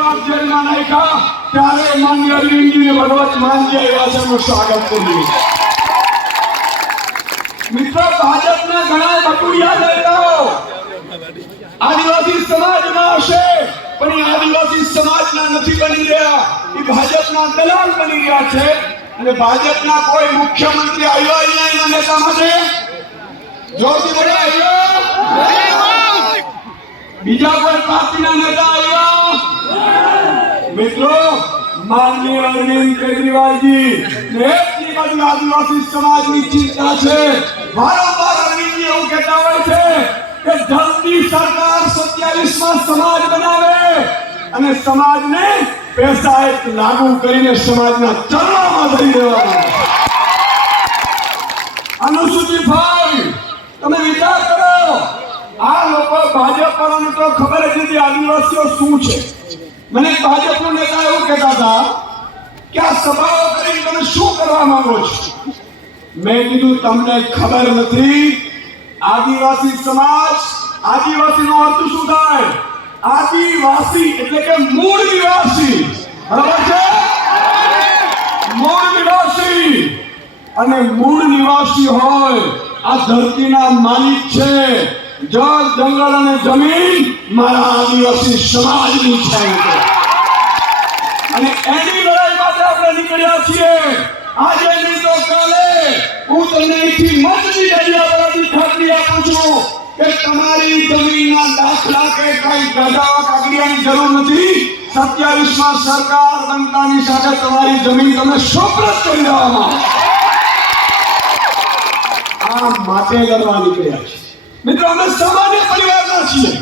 જવાબ જેલમાં નાખ્યા ત્યારે માન્ય અરવિંદજીને ભગવત માનજી આવ્યા છે. એનું સ્વાગત કરીએ. મિત્રો, ભાજપના ઘણા બટુડિયા નેતાઓ આદિવાસી સમાજના હશે, પણ એ આદિવાસી સમાજના નથી બની રહ્યા. એ ભાજપના દલાલ બની રહ્યા છે. અને ભાજપના કોઈ મુખ્યમંત્રી આવ્યો અહીંયા એના નેતા માટે જોરથી બોલો આવ્યો? બીજા કોઈ પાર્ટીના નેતા આવ્યા? મિત્રો, માનનીય અરવિંદ કેજરીવાલજી એટલી બધી આદિવાસી સમાજની ચિંતા છે. વારંવાર અરવિંદજી એવું કહેતા હોય છે કે જલ્દી સરકાર 27માં સમાજ બનાવે અને સમાજને પૈસા એક લાગુ કરીને સમાજના ચરણોમાં ધરી દેવાના. અનુસૂચિત 5 તમે વિચાર કરો, આ લોકો ભાજપ વાળાને તો ખબર જ નથી આદિવાસીઓ શું છે. મને ભાજપનો નેતા એવું કહેતા હતા કે આ સભાઓ કરીને તમે શું કરવા માંગો છો? મેં કીધું તમને ખબર નથી. આદિવાસી સમાજ, આદિવાસીનો અર્થ શું થાય? આદિવાસી એટલે કે મૂળ નિવાસી. બરાબર છે? મૂળ નિવાસી. અને મૂળ નિવાસી હોય આ ધરતીના માલિક છે. જળ, જંગલ અને જમીન મારા આદિવાસી સમાજની છે. અને એની લડાઈ માટે આપણે નીકળ્યા છીએ. આજે નહીં તો કાલે હું તમને અહીંથી મંચની જગ્યાએથી ખાતરી આપું છું કે તમારી જમીનના દાખલા કે કઈ ગજાવા કાગળિયાની જરૂર નથી. 27માં સરકાર બનતાની સાથે તમારી જમીન તમે સુપ્રત કરી દેવામાં આ માટે લડવા નીકળ્યા છે. મિત્રો, અમે સામાન્ય પરિવારના છીએ.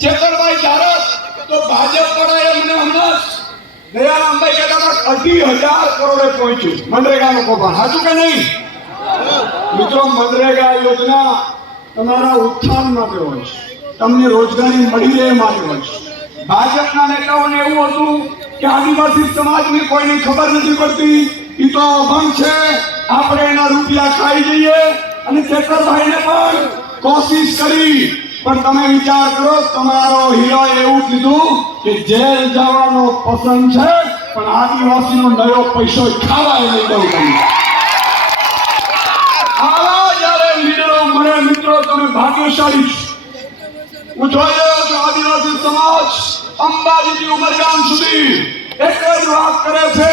ચેતરભાઈ જારત તો ભાજપ વાળાએ અમને હમણાં દયારામભાઈ કહેતા 2,000 કરોડે પહોંચ્યું મનરેગાનું કૌભાંડ. સાચું કે નહીં? મિત્રો, મનરેગા યોજના તમારા ઉત્થાન માટે હોય છે, તમને રોજગારી મળી રહે માટે હોય છે. ભાજપના નેતાઓને એવું હતું કે આદિવાસી સમાજની કોઈની ખબર નથી પડતી, એ તો અભંગ છે, આપણે એના રૂપિયા ખાઈ જઈએ. અને ચેતરભાઈને પણ કોશિશ કરી, પણ તમે વિચાર કરો, તમારો હીરો એવું કીધું કે જેલ જવાનો પસંદ છે પણ આદિવાસીનો નયો પૈસો ખાવા નહીં દઉં. તમને આવા જ્યારે લીડરો મળે મિત્રો, તમે ભાગ્યશાળી છો. હું જોઈ રહ્યો છું આદિવાસી સમાજ અંબાજીથી ઉમરગામ સુધી એક જ વાત કરે છે,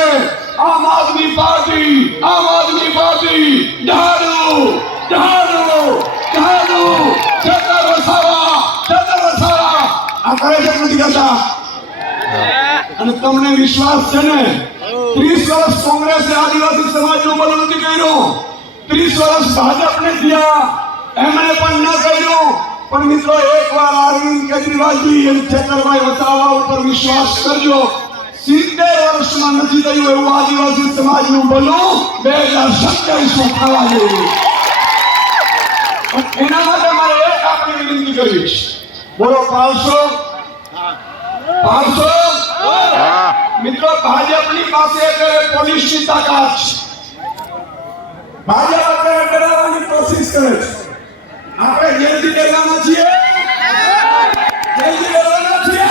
આમ આદમી પાર્ટી, આમ આદમી પાર્ટી, ઝાડુ ઝાડુ ઝાડુ, ચેતર વસાવા, ચેતર વસાવા. આ કરે છે નથી કરતા? અને તમને વિશ્વાસ છે ને 30 વર્ષ કોંગ્રેસે આદિવાસી સમાજનું ભલું નથી કર્યું, 30 વર્ષ ભાજપને થયા, એમણે પણ ન કર્યું. પણ મિત્રો, એકવાર અરવિંદ કેજરીવાલજી અને ચેતરભાઈ વસાવા ઉપર વિશ્વાસ કરજો. 70 વર્ષમાં નથી થયું એવું આદિવાસી સમાજનું ભલું 2027માં થવા જોઈએ. એના માટે મારે એક આપની વિનંતી કરવી છે. બોલો 500. મિત્રો, ભાજપની પાસે અત્યારે પોલીસની તાકાત છે. ભાજપ અત્યારે ડરાવવાની કોશિશ કરે છે. આપણે જેલથી ડરવાના છીએ, જેલથી ડરવાના છીએ.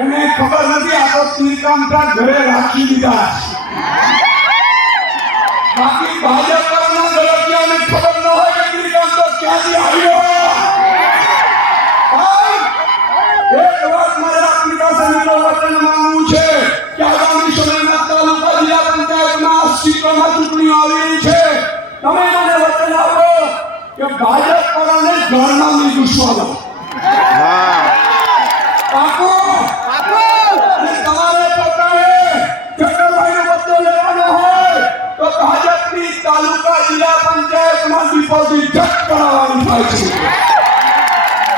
એને ખબર નથી આ તો તીરકામઠા ઘરે રાખી દીધા. બાકી ભાજપ પરના ગલતિયાને ખબર ન હોય કે તીરકામઠો ક્યાંથી આવ્યો. એક વાત મારે આપની પાસે મિત્રો વચન માંગવું છે કે આગામી સમયમાં તાલુકા જિલ્લા પંચાયતમાં સીટોમાં ચૂંટણીઓ આવી રહી છે. તમે મને વચન આપો કે ભાજપ પરાને ઘરમાં નહીં ઘૂસવાનો. પાકો અને તમારે પોતાને ચેતરભાઈનો બદલો લેવાનો હોય તો ભાજપની તાલુકા જિલ્લા પંચાયતમાં ડિપોઝિટ જપ્ત કરાવવાની થાય છે.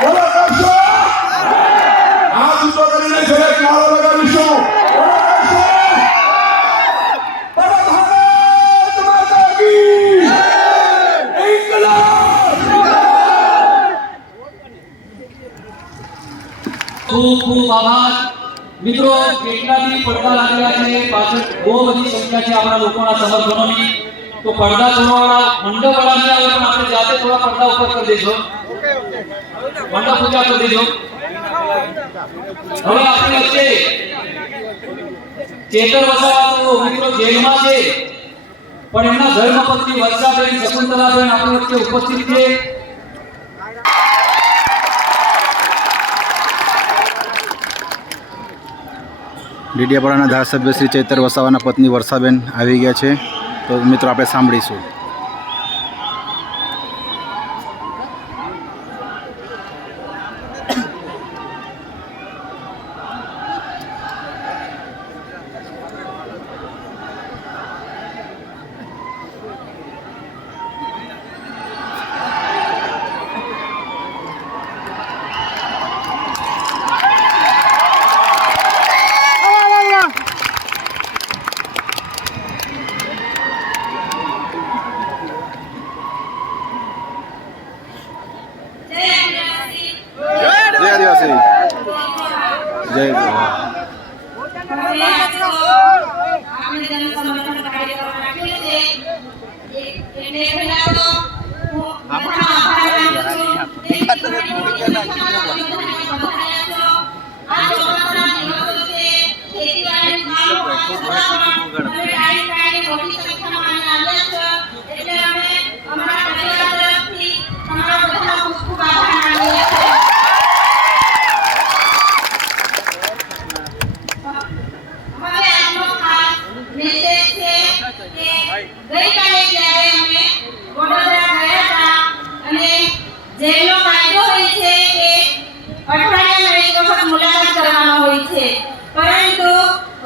બોલો કરશો? હાથ ઊંચો કરીને ઘરે નારો લગાવીશું. બોલો કરશો? ભારત માતા કી ઇન્કલાબ. ખૂબ ખૂબ આભાર. મિત્રો, કેટલા બી પડદા લાગેલા છે, પાછળ બહુ બધી સંખ્યા છે આપણા લોકોના સમર્થનોની. તો પડદા તોડવાવાળા મંડપ વાળા નહીં આવે, પણ આપણે જાતે થોડા પડદા ઉપર કરી દેજો, મંડપ પૂજા કરી દેજો. હવે આપણી વચ્ચે ચેતર વસાવા તો મિત્રો જેલમાં છે, પણ એમના ધર્મપત્ની વર્ષાબેન શકુંતલાબેન આપણી વચ્ચે ઉપસ્થિત છે. ડેડિયાપાડાના ધારાસભ્ય શ્રી ચેતર વસાવાના પત્ની વર્ષાબેન આવી ગયા છે. તો મિત્રો આપણે સાંભળીશું. જય આદિવાસી, જય જવાહર. આપણે જન સમર્થન કાર્યક્રમ રાખ્યો છે એટલે પહેલા તો હું બધાનો આભાર માનું છું. આ ચોમાસાના દિવસો છે, ખેતીવાડી કામ મોટી સંખ્યામાં આવ્યા છે, એટલે અમે અમારા પરિવાર તરફથી તમારા બધાનો ખૂબ ખૂબ આભાર માનીએ છીએ. હવે આજનો ખાસ મેસેજ છે કે ગઈકાલે જ્યારે અમે વડોદરા ગયા હતા અને જેલનો કાયદો હોય છે કે અઠવાડિયામાં એક વખત મુલાકાત કરવાનો હોય છે, પરંતુ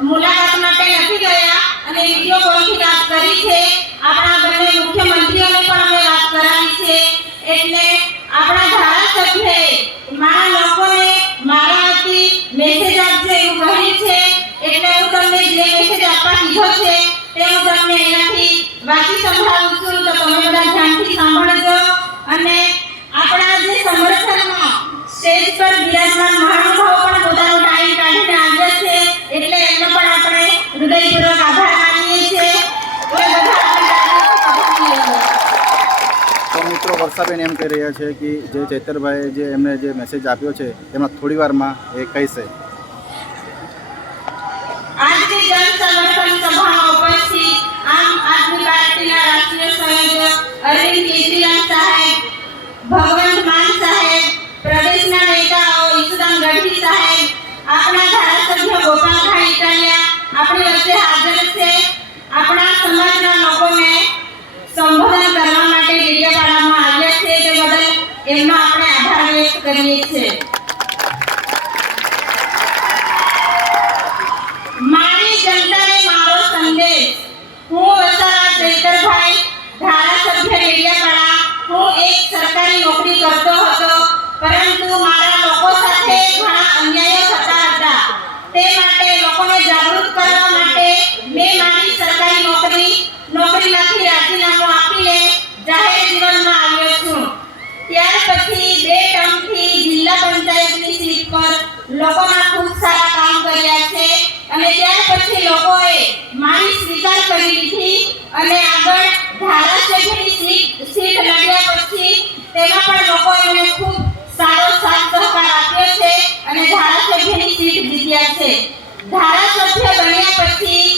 મુલાકાત માટે નથી ગયા અને વિડીયો કોલથી વાત કરી છે. આપણા બંને મુખ્યમંત્રીઓને પણ અમે વાત કરાવી છે. એટલે આપણા ધારાસભ્યએ મારા લોકોને મારા વતી મેસેજ આપજો એવું કહ્યું છે. એટલે હું તમને જે મેસેજ આપવા કીધો છે તે હું તમને એનાથી વાંચી સંભળાવું છું, તો તમે બધા ધ્યાનથી સાંભળજો. અને આપણા જે સમર્થનમાં સ્ટેજ પર બિરાજમાન મહાનુભાવો પણ પોતાનો ટાઈમ કાઢીને આવ્યા છે, એટલે એમનો પણ આપણે હૃદયપૂર્વક આભાર માનીએ છીએ. એટલે બધા આપણે તો મિત્રો વર્ષાબેન એમ કહી રહ્યા છે કે જે ચેતરભાઈએ જે એમને જે મેસેજ આપ્યો છે એમાં થોડી વારમાં એ કહેશે. આજની જન સમર્થન સભામાં ઉપસ્થિત આમ આદમી પાર્ટીના રાષ્ટ્રીય સંયોજક અરવિંદ કેજરીવાલ સાહેબ, ભગવંત માન સાહેબ, પ્રદેશના નેતાઓ ઈસુદાન ગઢવી સાહેબ, આપણા ધારાસભ્ય ગોપાલભાઈ ઇટાલિયા આપણી વચ્ચે હાજર છે. આપણા સમાજના લોકોને સંબોધન કરવા માટે ડેડિયાપાડામાં આવ્યા છે, તે બદલ એમનો આપણે આભાર વ્યક્ત કરીએ છીએ. મારી જનતાને મારો સંદેશ. હું વસાવા ચૈતરભાઈ, ધારાસભ્ય ડેડિયાપાડા. હું એક સરકારી નોકરી કરતો હતો, પરંતુ મારા લોકો સાથે ઘણા અન્યાયો થતા હતા. તે માટે લોકોને જાગૃત કરવા માટે મેં મારી સરકારી નોકરીમાંથી રાજીનામું આપીને જાહેર જીવનમાં આવ્યો છું. ત્યાર પછી 2 ટર્મથી જિલ્લા પંચાયતની સીટ પર લોકોના ખૂબ સારા કામ કર્યા છે અને ત્યાર પછી લોકોએ મારી સ્વીકાર કરી લીધી અને આગળ ધારાસભ્યની સીટ લડ્યા પછી તેમાં પણ લોકોએ મને ખૂબ સારો સાથ સહકાર આપ્યો છે અને ધારાસભ્યની સીટ જીત્યા છે. ધારાસભ્ય બન્યા પછી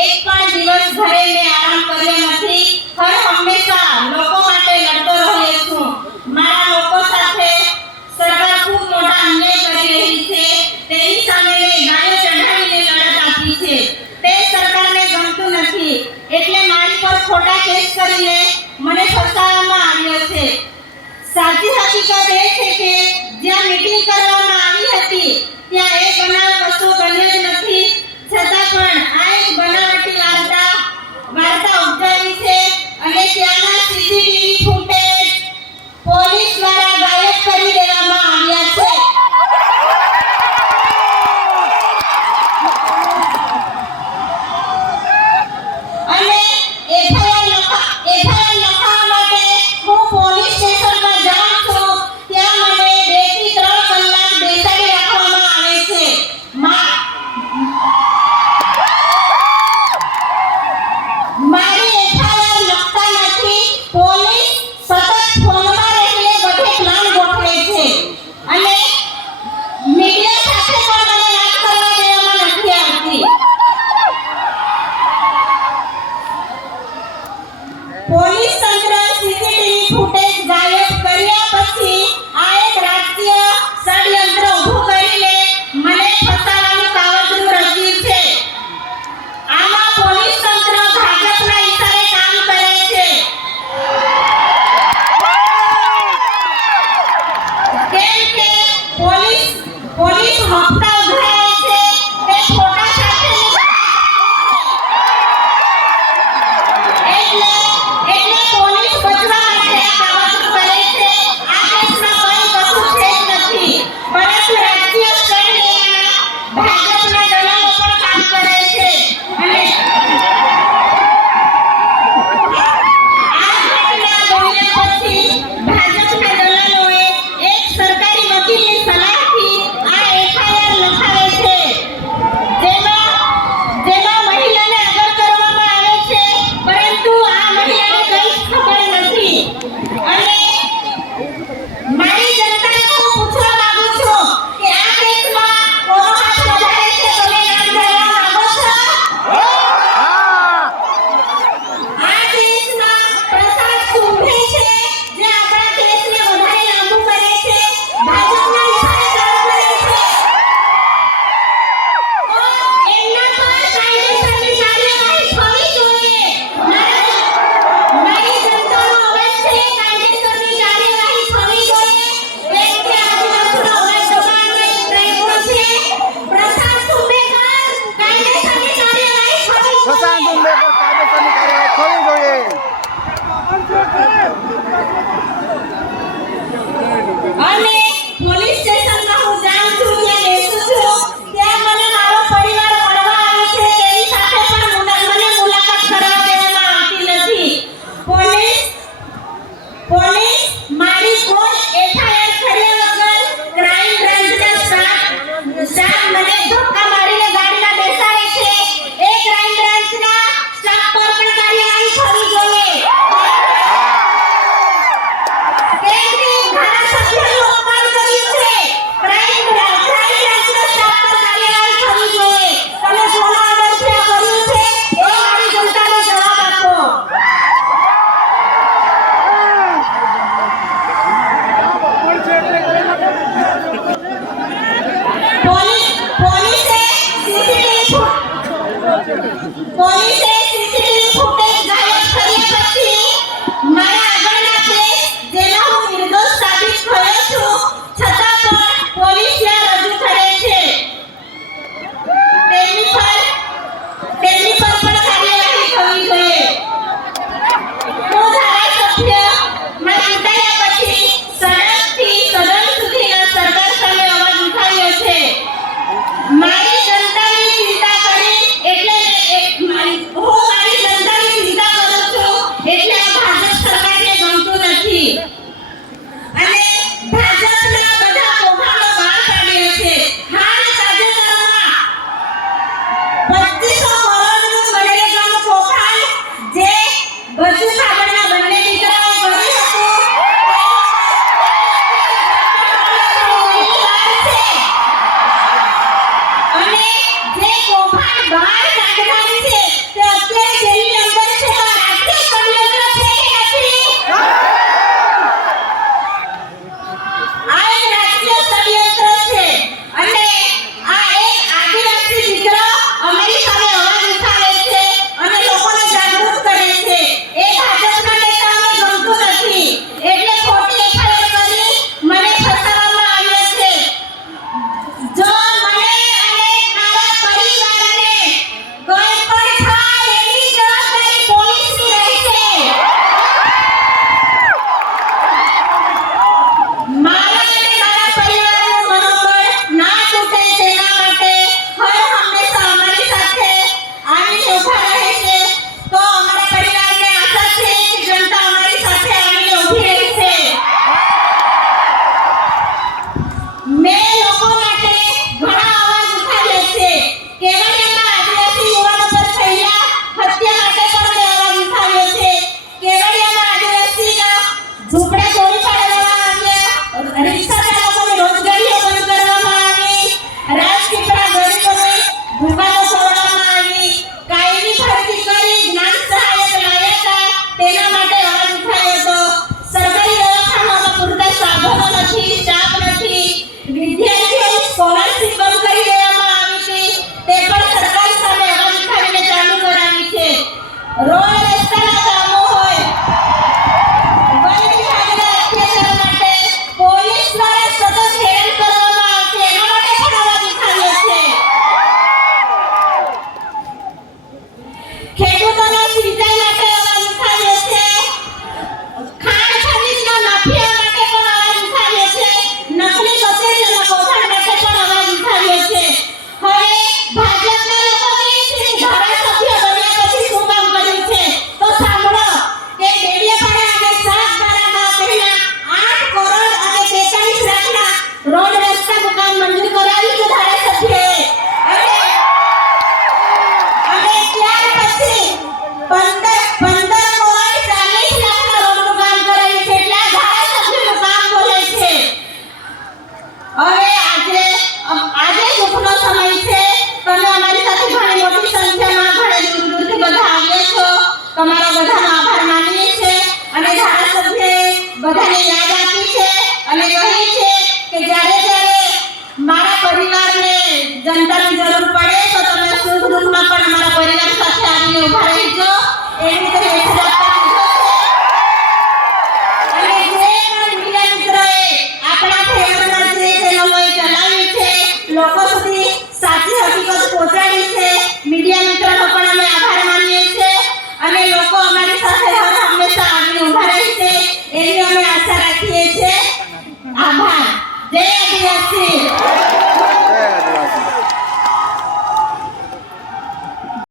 એક પણ દિવસ ઘરે મેં આરામ કર્યો નથી. હર હંમેશા લોકો માટે લડતો રહ્યો છું. મારા લોકો સાથે સરકાર ખૂબ મોટા અન્યાય કરી રહી છે, તેની સામે મેં ગાયો ચઢાવીને લડત આપી છે. તે સરકારને ગમતું નથી, એટલે મારી પર ખોટા કેસ કરીને મને ફસાવવામાં આવ્યો છે. સાચી હકીકત એ છે કે જ્યાં મીટિંગ કરવામાં આવી હતી ત્યાં એ બનાવ કશો બન્યો જ નથી, છતાં પણ આ એક બનાવટી વાર્તા ઉપજાવી છે અને ત્યાંના સીસીટીવી ફૂટેજ પોલીસ દ્વારા ગાયબ કરી દેવામાં આવ્યા છે. અને એફઆઈઆર લખાવવા માટે હું પોલીસ સ્ટેશનમાં જાઉં છું, ત્યાં મને 2 થી 3 કલાક બેસાડી રાખવામાં આવે છે. મારી અને પોલીસ સ્ટેશનમાં હું જાઉં છું, ત્યાં બેસું છું, ત્યાં મને મારો પરિવાર મળવા આવે છે, તેની સાથે પણ મને મુલાકાત કરવા દેવામાં આવતી નથી. પોલીસ મારી કોઈ FIR કર્યા વગર ક્રાઇમ બ્રાન્ચના સ્ટાફ મને ધક્કા મારીને ગાડીમાં બેસાડે છે. એ ક્રાઇમ બ્રાન્ચના સ્ટાફ પર પણ કાર્યવાહી થવી જોઈએ. કેમ કે ધારાસભ્યનું અપમાન કર્યું છે. ક્રાઇમ બ્રાન્ચના સ્ટાફ પર કાર્યવાહી થવી જોઈએ. તમે કોના આધારથી આ કર્યું છે એ મારી જનતાને જવાબ આપો. પોલીસે સીસીટીવી ફૂટેજ ગાયબ કર્યા પછી મારા આગળના કેસ જેમાં હું નિર્દોષ સાબિત થયો છું, છતાં પણ પોલીસ ત્યાં રજૂ કરે છે. તેમની પર પણ કાર્યવાહી થવી જોઈએ. હું ધારાસભ્યમાં ચૂંટાયા પછી સડકથી સદન સુધીના સરકાર સામે અવાજ ઉઠાવ્યો છે. મારી જનતાની ચિંતા કરી એટલે હું મારી જનતાની ચિંતા કરું છું એટલે આ ભાજપ સરકારને ગમતું નથી અને ભાજપના બધા કૌભાંડો બહાર કાઢ્યા છે. હાલ તાજેતરમાં 2500 કરોડનું મનરેગાનું કૌભાંડ જે બચુ ખાબડના બંને દીકરાઓ કર્યું હતું અને જે કૌભાંડ બહાર કાઢવાની છે તે અત્યારે જેલની અંદર છે. તો આ રાજકીય ષડયંત્ર છે કે નથી? આ એક રાજકીય ષડયંત્ર છે અને આ એક આદિવાસી દીકરો અમારી સામે અવાજ ઉઠાવે છે અને લોકોને જાગૃત કરે છે. એ ભાજપના નેતાઓને ગમતું નથી એટલે ખોટી FIR કરી મને ફસાવવામાં આવ્યો છે. જો મને અને મારા પરિવારને કોઈ પણ થાય એની જવાબદારી પોલીસની રહેશે. મારા અને મારા પરિવારનું મનોબળ ના તૂટે તેના માટે હર હંમેશા અમારી સાથે આવીને ઊભા રહે છે. તો અમારા પરિવારને આશા છે કે જનતા અમારી સાથે આવીને ઊભી રહેશે. મેં લોકો માટે ઘણા અવાજ ઉઠાવ્યા છે. કેવડિયામાં આદિવાસી યુવાનો પર થયેલા હત્યા માટે પણ મેં અવાજ ઉઠાવ્યો છે. કેવડિયામાં આદિવાસીના ઝૂંપડા તોડી પાડવામાં આવ્યા, રિક્ષા ચાલકોની રોજગારીઓ બંધ કરવામાં આવી, રાજપીપળા ગરીબોની દુકાનો તોડવામાં આવી, કાયમી ભરતી કરી જ્ઞાન સહાયક લાવ્યા હતા તેના માટે અવાજ ઉઠાવ્યો હતો. સરકારી દવાખાનામાં પૂરતા સાધનો નથી, સ્ટાફ નથી, વિદ્યાર્થીઓની સ્કોલરશીપ બંધ કરી દેવામાં આવી હતી તે પણ સરકાર સામે અવાજ ઉઠાવીને ચાલુ કરાવી છે. રોડ રસ્તાના કામો હોય, વન વિભાગના અત્યાચાર માટે પોલીસ દ્વારા સતત હેરાન કરવામાં આવે છે એના માટે પણ અવાજ ઉઠાવ્યો છે. ખેડૂતોના સિંચાઈ માટે અવાજ ઉઠાવ્યો છે. ખાણ ખનીજના માફિયા માટે પણ અવાજ ઉઠાવ્યો છે. નકલી કચેરીઓના કૌભાંડ માટે પણ અવાજ ઉઠાવ્યો છે. હવે ભાજપના લોકો કહે છે કે ધારાસભ્ય બન્યા પછી શું કામ કર્યું છે? તો સાંભળો કે ડેડિયાપાડા અને સાગબારામાં પહેલા 8 કરોડ અને 43 લાખના રોડ રસ્તા કામ મંજૂર કરાવ્યું છે ધારાસભ્યએ અને ત્યાર પછી 15 કરોડ 40 લાખના રોડનું કામ કરાવ્યું છે. એટલે આ ધારાસભ્યનું કામ બોલે છે. હવે આજે દુઃખનો સમય છે. તમે અમારી સાથે ઘણી મોટી સંખ્યામાં ઘણી દૂરથી બધા આવ્યા છો. તમારા બધાનો આભાર માનીએ છીએ અને ધારાસભ્યએ બધાને યાદ આપી છે અને કહી છે કે જ્યારે મારા પરિવારને જનતાની જરૂર પડે તો તમે સુખ દુઃખમાં પણ અમારા પરિવાર સાથે આવીને ઊભા રહેજો.